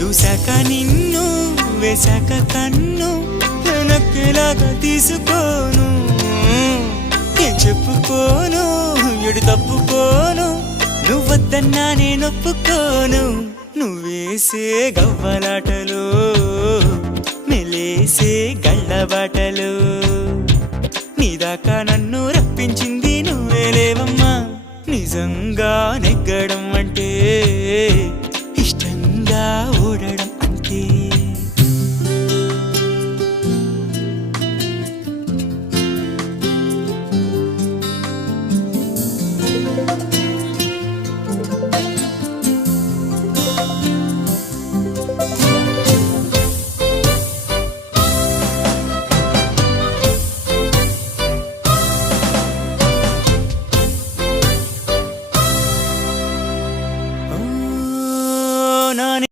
చూశాక నిన్ను వేశాక కన్ను నక్కేలాగా తీసుకోను ఏం చెప్పుకోను ఎడు తప్పుకోను నువ్వద్దన్నా నేనొప్పుకోను నువ్వేసే గవ్వలాటలు మెలేసే గళ్ళబాటలు నీదాకా నన్ను రప్పించింది నువ్వేలేవమ్మా నిజంగా నెగ్గడం అంటే ఇష్టంగా ఓడడం